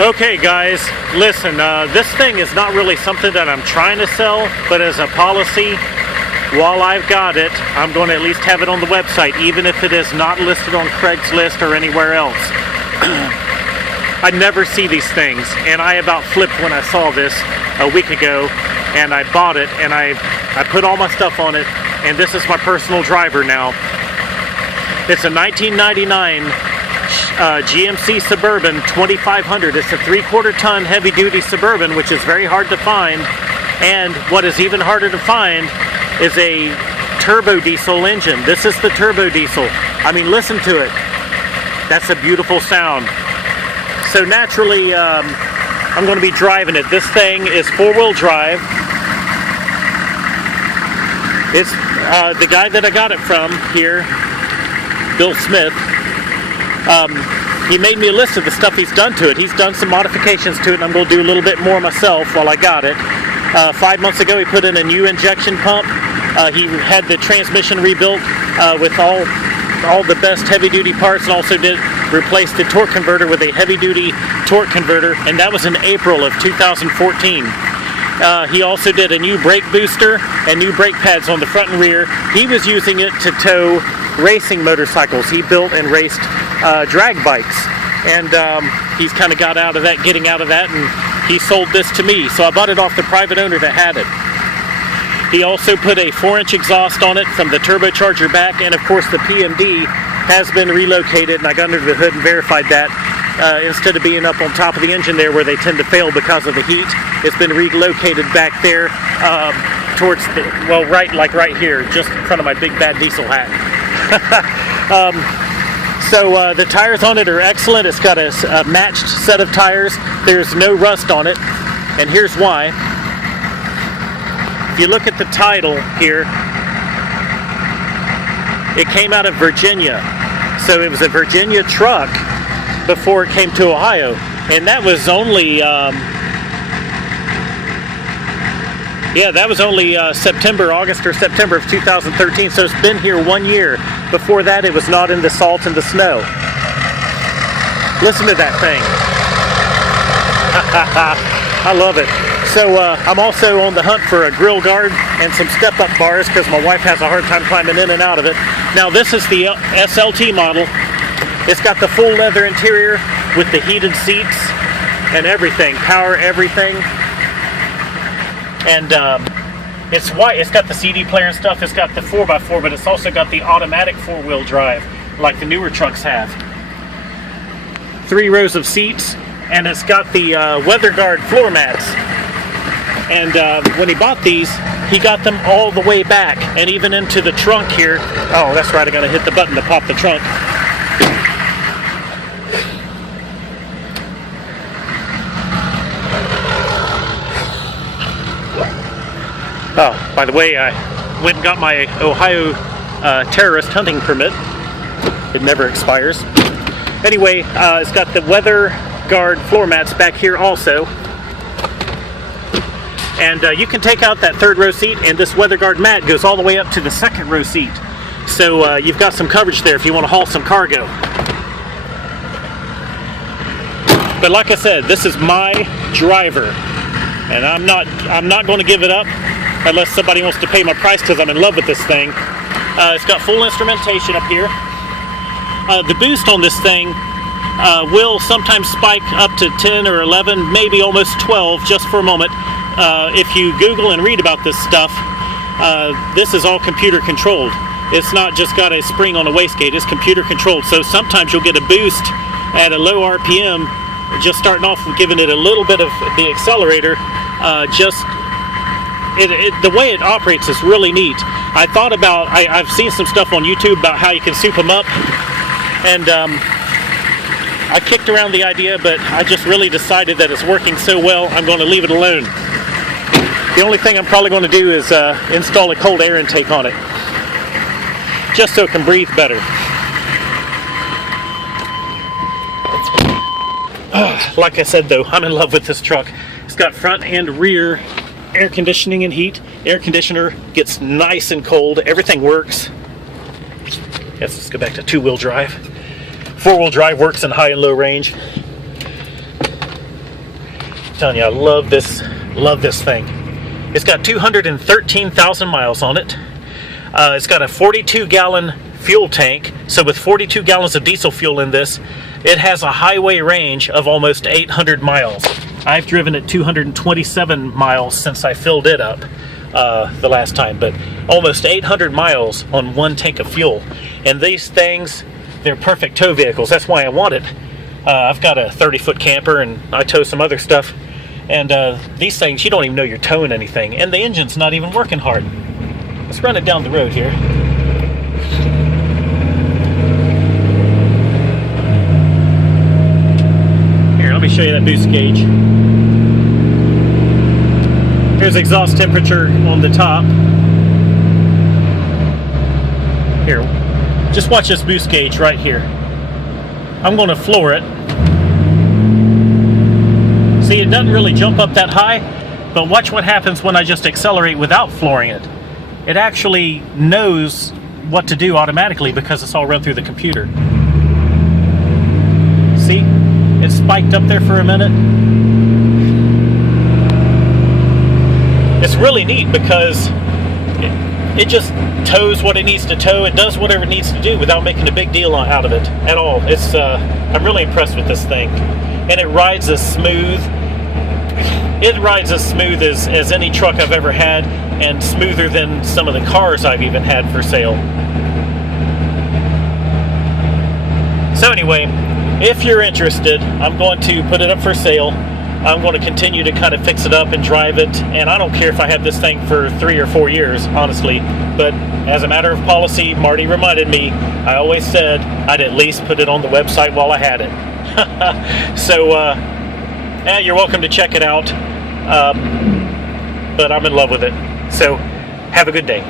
Okay guys, listen, this thing is not really something that I'm trying to sell, but as a policy, while I've got it, I'm going to at least have it on the website, even if it is not listed on Craigslist or anywhere else. I never see these things, and I about flipped when I saw this a week ago, and I bought it, and I put all my stuff on it, and this is my personal driver now. It's a 1999 GMC Suburban 2500. It's a 3/4 ton heavy duty Suburban, which is very hard to find, and what is even harder to find is a turbo diesel engine. This is the turbo diesel. I mean, listen to it. That's a beautiful sound. So naturally, I'm going to be driving it. This thing is 4-wheel drive. It's the guy that I got it from here, Bill Smith. He made me a list of the stuff he's done to it. He's done some modifications to it, and I'm going to do a little bit more myself while I got it. 5 months ago, he put in a new injection pump. He had the transmission rebuilt with all the best heavy-duty parts, and also replaced the torque converter with a heavy-duty torque converter, and that was in April of 2014. He also did a new brake booster and new brake pads on the front and rear. He was using it to tow racing motorcycles. He built and raced drag bikes, and he's kind of getting out of that, and he sold this to me. So I bought it off the private owner that had it. He also put a 4-inch exhaust on it from the turbocharger back, and of course the PMD has been relocated, and I got under the hood and verified that. Instead of being up on top of the engine there where they tend to fail because of the heat, it's been relocated back there towards the, well, right here, just in front of my big bad diesel hat. So the tires on it are excellent. It's got a matched set of tires. There's no rust on it, and here's why. If you look at the title here, it came out of Virginia. So it was a Virginia truck before it came to Ohio. And that was only, August or September of 2013. So it's been here 1 year. Before that, it was not in the salt and the snow. Listen to that thing. I love it. So I'm also on the hunt for a grill guard and some step-up bars because my wife has a hard time climbing in and out of it. Now this is the SLT model. It's got the full leather interior with the heated seats and everything, power everything. And it's white. It's got the CD player and stuff. It's got the 4x4, but it's also got the automatic 4-wheel drive like the newer trucks have. 3 rows of seats, and it's got the weather guard floor mats. And when he bought these, he got them all the way back and even into the trunk here. Oh, that's right, I gotta hit the button to pop the trunk. Oh, by the way, I went and got my Ohio terrorist hunting permit. It never expires. Anyway, it's got the weather guard floor mats back here also. And you can take out that 3rd row seat, and this weather guard mat goes all the way up to the 2nd row seat. So you've got some coverage there if you want to haul some cargo. But like I said, this is my driver, and I'm not going to give it up unless somebody wants to pay my price because I'm in love with this thing. It's got full instrumentation up here. The boost on this thing will sometimes spike up to 10 or 11, maybe almost 12 just for a moment. If you Google and read about this stuff, this is all computer controlled. It's not just got a spring on a wastegate, it's computer controlled. So sometimes you'll get a boost at a low RPM, just starting off with giving it a little bit of the accelerator. The way it operates is really neat. I thought about, I've seen some stuff on YouTube about how you can soup them up, and I kicked around the idea, but I just really decided that it's working so well, I'm going to leave it alone. The only thing I'm probably going to do is install a cold air intake on it, just so it can breathe better. Like I said though, I'm in love with this truck. It's got front and rear air conditioning and heat. Air conditioner gets nice and cold. Everything works. Yes, let's go back to 2-wheel drive. 4-wheel drive works in high and low range. I'm telling you, I love this thing. It's got 213,000 miles on it. It's got a 42-gallon fuel tank, so with 42 gallons of diesel fuel in this, it has a highway range of almost 800 miles. I've driven it 227 miles since I filled it up the last time, but almost 800 miles on one tank of fuel. And these things, they're perfect tow vehicles. That's why I want it. I've got a 30-foot camper, and I tow some other stuff. And these things, you don't even know you're towing anything, and the engine's not even working hard. Let's run it down the road here. Let me show you that boost gauge. Here's exhaust temperature on the top. Here, just watch this boost gauge right here. I'm going to floor it. See, it doesn't really jump up that high, but watch what happens when I just accelerate without flooring it. It actually knows what to do automatically because it's all run through the computer. See? It spiked up there for a minute. It's really neat because it just tows what it needs to tow. It does whatever it needs to do without making a big deal out of it at all. It's I'm really impressed with this thing, and it rides as smooth. It rides as smooth as any truck I've ever had, and smoother than some of the cars I've even had for sale. So anyway, if you're interested, I'm going to put it up for sale. I'm going to continue to kind of fix it up and drive it, and I don't care if I have this thing for 3 or 4 years, honestly, but as a matter of policy, Marty reminded me, I always said I'd at least put it on the website while I had it. So, you're welcome to check it out, but I'm in love with it. So, have a good day.